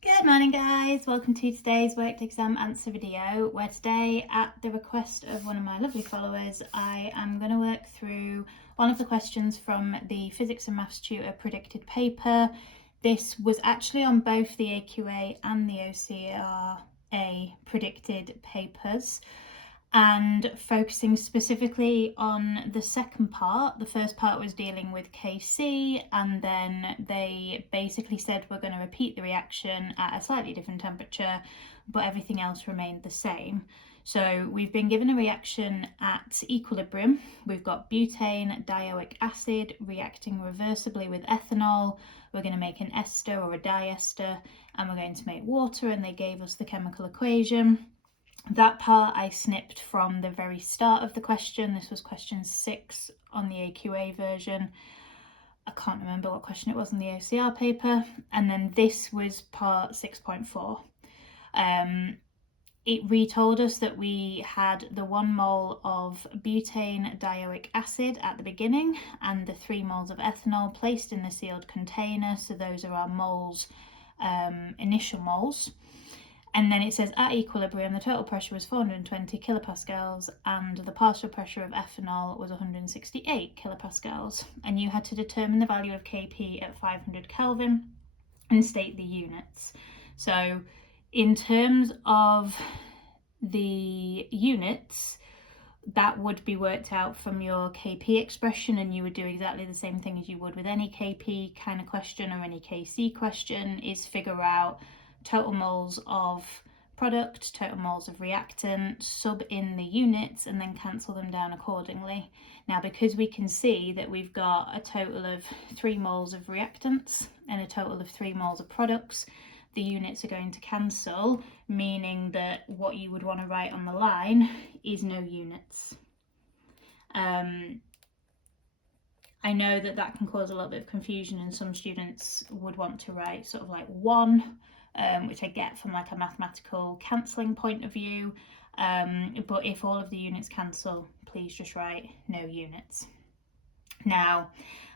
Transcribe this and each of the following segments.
Good morning guys, welcome to today's worked exam answer video, where today, at the request of one of my lovely followers, I am going to work through one of the questions from the Physics and Maths Tutor predicted paper. This was actually on both the AQA and the OCRA predicted papers, and focusing specifically on the second part. The first part was dealing with KC, and then they basically said we're going to repeat the reaction at a slightly different temperature, but everything else remained the same. So we've been given a reaction at equilibrium. We've got butane dioic acid reacting reversibly with ethanol. We're going to make an ester or a diester, and we're going to make water, and they gave us the chemical equation. That part I snipped from the very start of the question. This was question 6 on the AQA version. I can't remember what question it was in the OCR paper. And then this was part 6.4. It retold us that we had the 1 mole of butane dioic acid at the beginning and the 3 moles of ethanol placed in the sealed container. So those are our moles, initial moles. And then it says at equilibrium the total pressure was 420 kilopascals and the partial pressure of ethanol was 168 kilopascals, and you had to determine the value of Kp at 500 Kelvin and state the units. So in terms of the units, that would be worked out from your Kp expression, and you would do exactly the same thing as you would with any Kp kind of question or any Kc question, is figure out total moles of product, total moles of reactant, sub in the units, and then cancel them down accordingly. Now, because we can see that we've got a total of 3 moles of reactants and a total of 3 moles of products, the units are going to cancel, meaning that what you would want to write on the line is no units. I know that can cause a little bit of confusion, and some students would want to write sort of like 1, which I get from like a mathematical cancelling point of view, but if all of the units cancel, please just write no units. Now,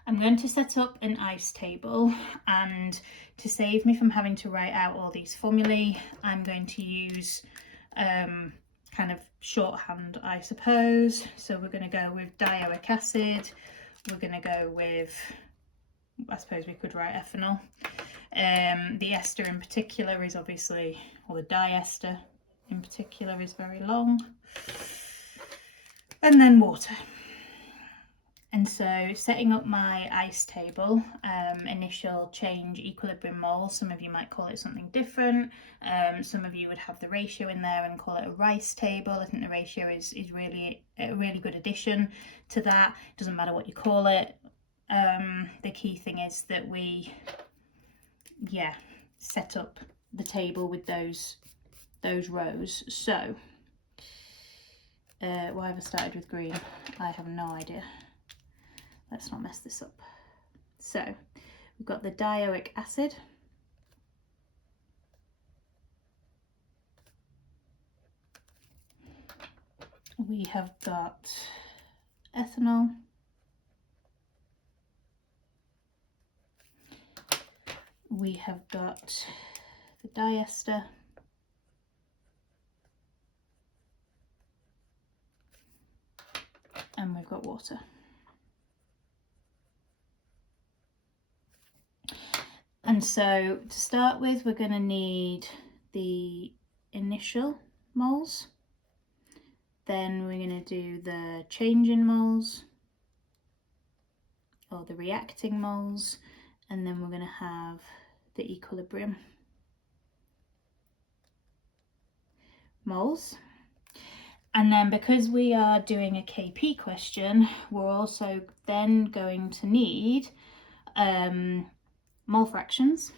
I'm going to set up an ICE table, and to save me from having to write out all these formulae, I'm going to use kind of shorthand, I suppose. So we're going to go with dioic acid, we're going to go with, I suppose we could write ethanol. The ester in particular is obviously, or the diester in particular is very long. And then water. And so setting up my ICE table, initial change equilibrium moles, some of you might call it something different. Some of you would have the ratio in there and call it a rice table. I think the ratio is really a really good addition to that. It doesn't matter what you call it. The key thing is that we set up the table with those rows. So why have I started with green? I have no idea. Let's not mess this up. So we've got the dioic acid, we have got ethanol, we have got the diester, and we've got water. And so to start with, we're going to need the initial moles, then we're going to do the change in moles, or the reacting moles, and then we're going to have the equilibrium moles. And then because we are doing a Kp question, we're also then going to need mole fractions,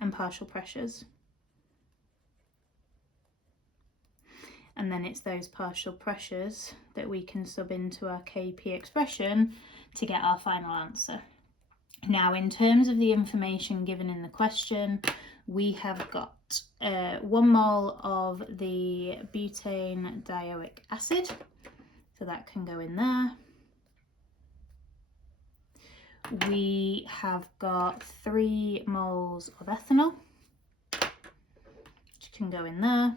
and partial pressures. And then it's those partial pressures that we can sub into our Kp expression to get our final answer. Now, in terms of the information given in the question, we have got 1 mole of the butane dioic acid, so that can go in there. we have got 3 moles of ethanol, which can go in there.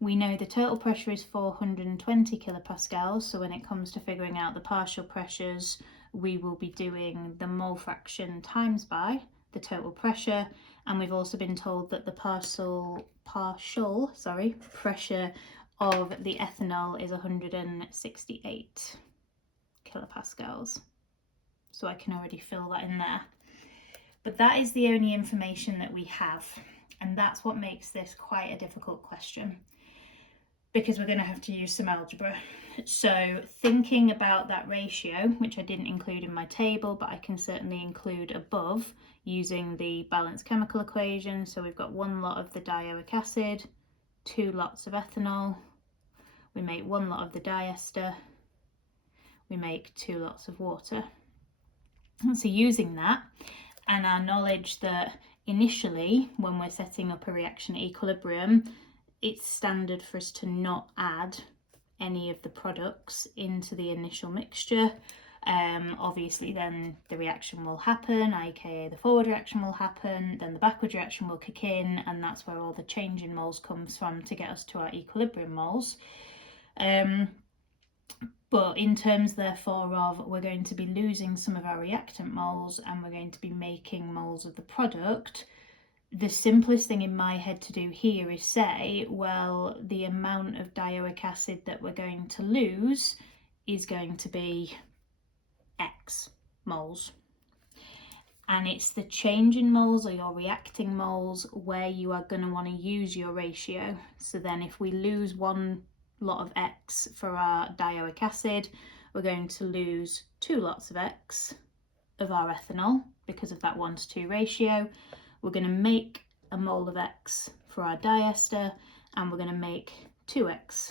We know the total pressure is 420 kilopascals, so when it comes to figuring out the partial pressures, we will be doing the mole fraction times by the total pressure, and we've also been told that the partial pressure of the ethanol is 168 kilopascals. So I can already fill that in there. But that is the only information that we have, and that's what makes this quite a difficult question, because we're going to have to use some algebra. So thinking about that ratio, which I didn't include in my table, but I can certainly include above using the balanced chemical equation. So we've got 1 lot of the dioic acid, 2 lots of ethanol, we make 1 lot of the diester, we make 2 lots of water. And so using that and our knowledge that initially when we're setting up a reaction at equilibrium, it's standard for us to not add any of the products into the initial mixture. Obviously then the reaction will happen, aka the forward reaction will happen, then the backward reaction will kick in, and that's where all the change in moles comes from to get us to our equilibrium moles. But in terms therefore of we're going to be losing some of our reactant moles and we're going to be making moles of the product, the simplest thing in my head to do here is say, well, the amount of dioic acid that we're going to lose is going to be X moles. And it's the change in moles or your reacting moles where you are going to want to use your ratio. So then if we lose 1 lot of X for our dioic acid, we're going to lose 2 lots of X of our ethanol because of that 1:2 ratio. We're going to make a mole of X for our diester, and we're going to make 2X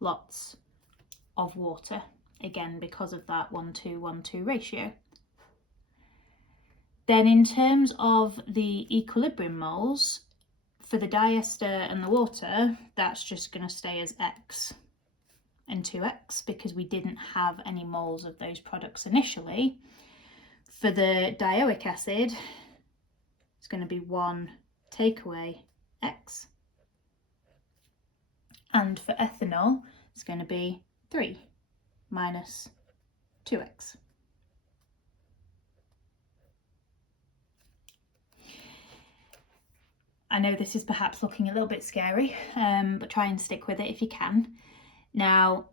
lots of water, again because of that 1:2 ratio. Then in terms of the equilibrium moles, for the diester and the water, that's just going to stay as X and 2X because we didn't have any moles of those products initially. For the dioic acid, it's going to be 1 take away X. And for ethanol, it's going to be 3 minus 2X. I know this is perhaps looking a little bit scary, but try and stick with it if you can. Now,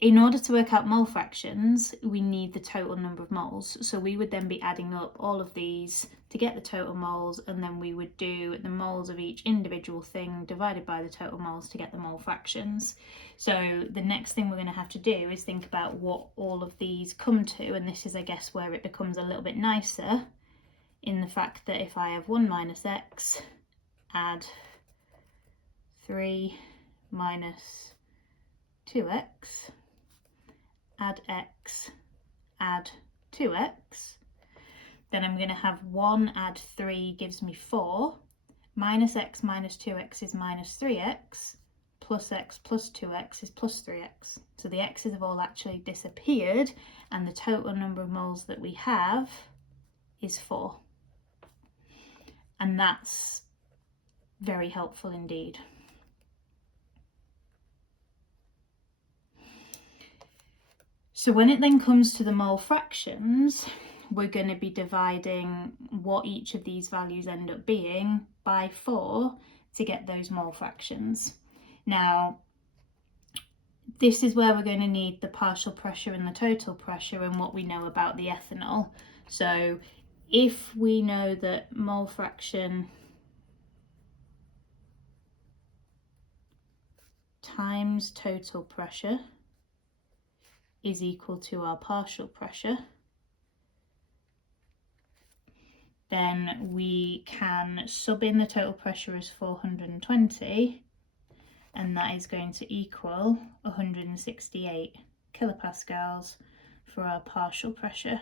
in order to work out mole fractions, we need the total number of moles. So we would then be adding up all of these to get the total moles, and then we would do the moles of each individual thing divided by the total moles to get the mole fractions. So the next thing we're going to have to do is think about what all of these come to, and this is, I guess, where it becomes a little bit nicer in the fact that if I have 1 minus X, add 3 minus 2X, add X, add 2X, then I'm going to have 1 add 3 gives me 4, minus X minus 2X is minus 3X, plus X plus 2X is plus 3X. So the X's have all actually disappeared, and the total number of moles that we have is 4. And that's very helpful indeed. So when it then comes to the mole fractions, we're going to be dividing what each of these values end up being by 4 to get those mole fractions. Now, this is where we're going to need the partial pressure and the total pressure and what we know about the ethanol. So if we know that mole fraction times total pressure is equal to our partial pressure, then we can sub in the total pressure as 420, and that is going to equal 168 kilopascals for our partial pressure.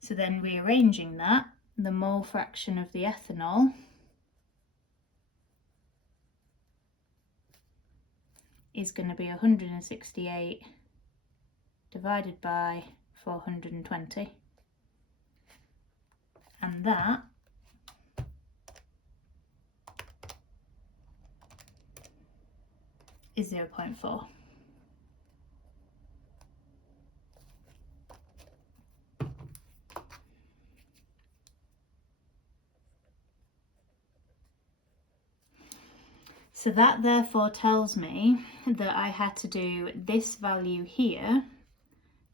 So then rearranging that, the mole fraction of the ethanol is going to be 168 divided by 420. And that is 0.4. So that therefore tells me that I had to do this value here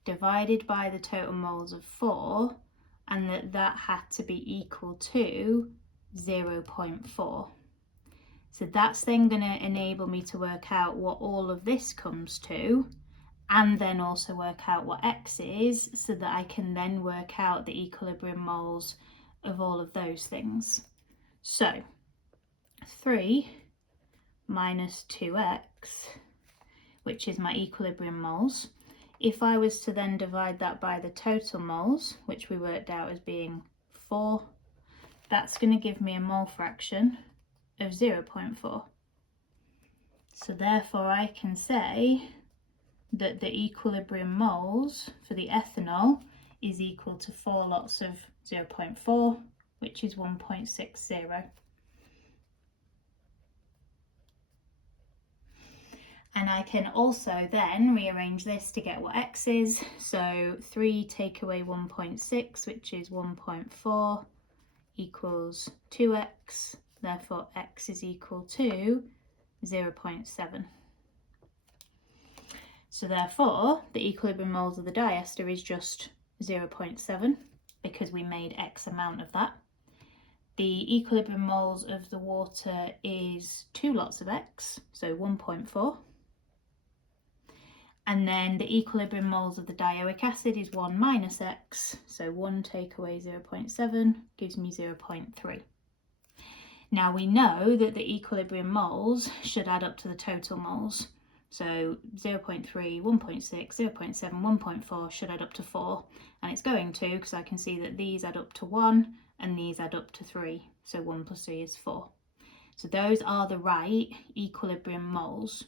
divided by the total moles of 4, and that had to be equal to 0.4. So that's then going to enable me to work out what all of this comes to, and then also work out what x is, so that I can then work out the equilibrium moles of all of those things. So 3 minus 2x, which is my equilibrium moles. If I was to then divide that by the total moles, which we worked out as being 4, that's going to give me a mole fraction of 0.4. So therefore I can say that the equilibrium moles for the ethanol is equal to 4 lots of 0.4, which is 1.60. And I can also then rearrange this to get what x is. So 3 take away 1.6, which is 1.4, equals 2x. Therefore, x is equal to 0.7. So therefore, the equilibrium moles of the diester is just 0.7, because we made x amount of that. The equilibrium moles of the water is 2 lots of x, so 1.4. And then the equilibrium moles of the dioic acid is 1 minus x, so 1 take away 0.7 gives me 0.3. Now we know that the equilibrium moles should add up to the total moles. So 0.3, 1.6, 0.7, 1.4 should add up to 4. And it's going to, because I can see that these add up to 1 and these add up to 3. So 1 plus 3 is 4. So those are the right equilibrium moles.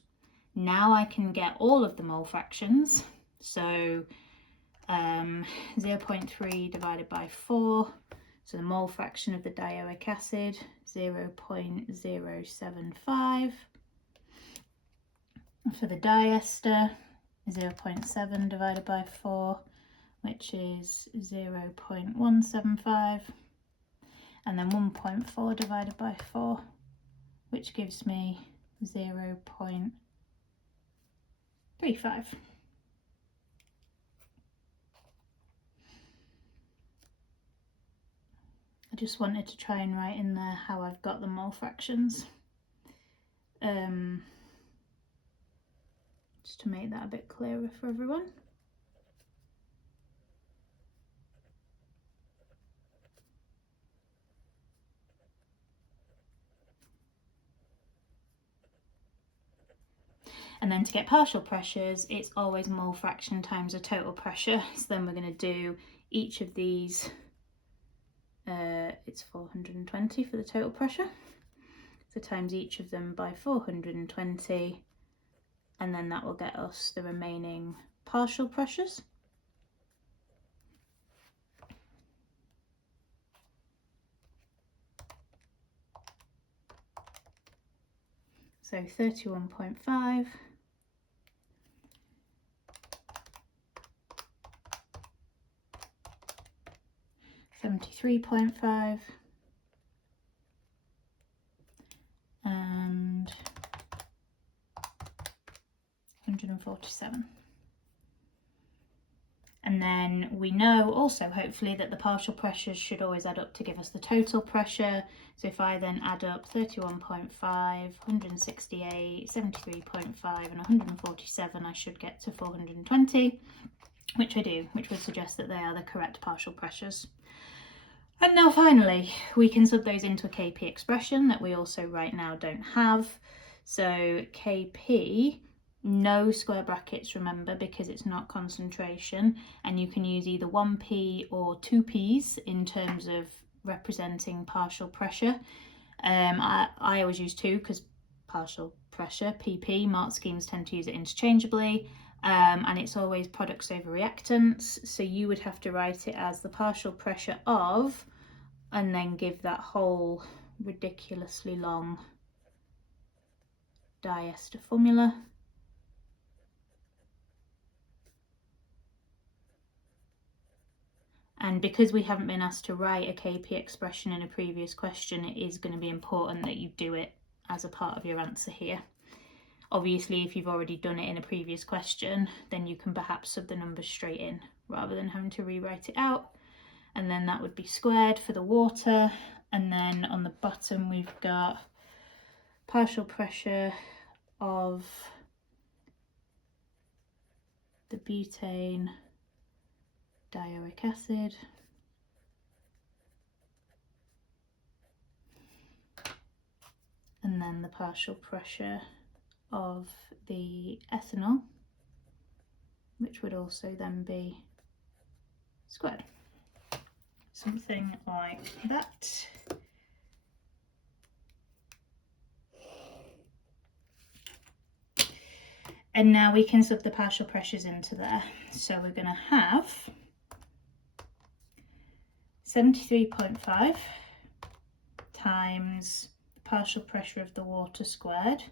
Now I can get all of the mole fractions. So 0.3 divided by 4. So the mole fraction of the dioic acid, 0.075. For the diester, 0.7 divided by 4, which is 0.175. And then 1.4 divided by 4, which gives me 0.35. I just wanted to try and write in there how I've got the mole fractions, just to make that a bit clearer for everyone. And then to get partial pressures, it's always mole fraction times the total pressure. So then we're going to do each of these, it's 420 for the total pressure. So times each of them by 420, and then that will get us the remaining partial pressures. So 31.5. 73.5 and 147. And then we know also, hopefully, that the partial pressures should always add up to give us the total pressure. So if I then add up 31.5, 168, 73.5 and 147, I should get to 420, which I do, which would suggest that they are the correct partial pressures. And now finally, we can sub those into a Kp expression that we also right now don't have. So Kp, no square brackets, remember, because it's not concentration, and you can use either 1p or 2p's in terms of representing partial pressure. I always use 2 because partial pressure, pp, mark schemes tend to use it interchangeably, and it's always products over reactants, so you would have to write it as the partial pressure of, and then give that whole ridiculously long diester formula. And because we haven't been asked to write a KP expression in a previous question, it is going to be important that you do it as a part of your answer here. Obviously, if you've already done it in a previous question, then you can perhaps sub the numbers straight in rather than having to rewrite it out. And then that would be squared for the water. And then on the bottom, we've got partial pressure of the butane dioic acid and then the partial pressure of the ethanol, which would also then be squared. Something like that. And now we can sub the partial pressures into there. So we're going to have 73.5 times the partial pressure of the water squared,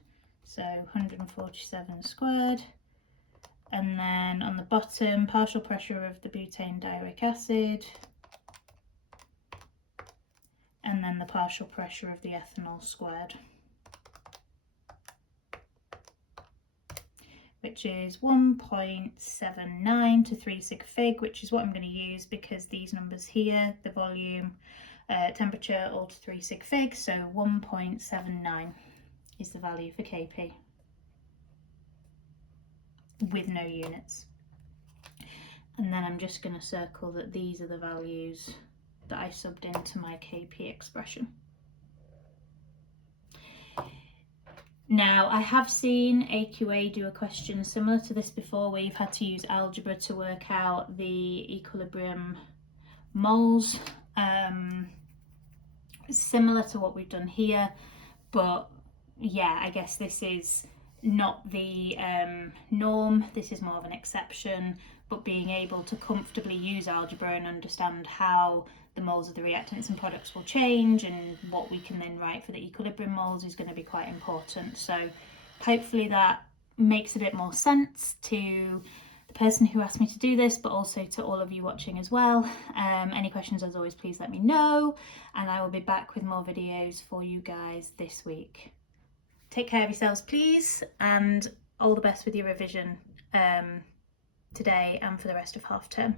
so 147 squared, and then on the bottom, partial pressure of the butane dioic acid, and then the partial pressure of the ethanol squared, which is 1.79 to 3 sig fig, which is what I'm going to use because these numbers here, the volume, temperature, all to 3 sig fig, so 1.79 is the value for KP with no units. And then I'm just going to circle that these are the values that I subbed into my KP expression. Now, I have seen AQA do a question similar to this before, where you've had to use algebra to work out the equilibrium moles, similar to what we've done here, but yeah, I guess this is not the norm, this is more of an exception, but being able to comfortably use algebra and understand how the moles of the reactants and products will change and what we can then write for the equilibrium moles is going to be quite important. So hopefully that makes a bit more sense to the person who asked me to do this, but also to all of you watching as well. Any questions, as always, please let me know, and I will be back with more videos for you guys this week. Take care of yourselves, please, and all the best with your revision today and for the rest of half term.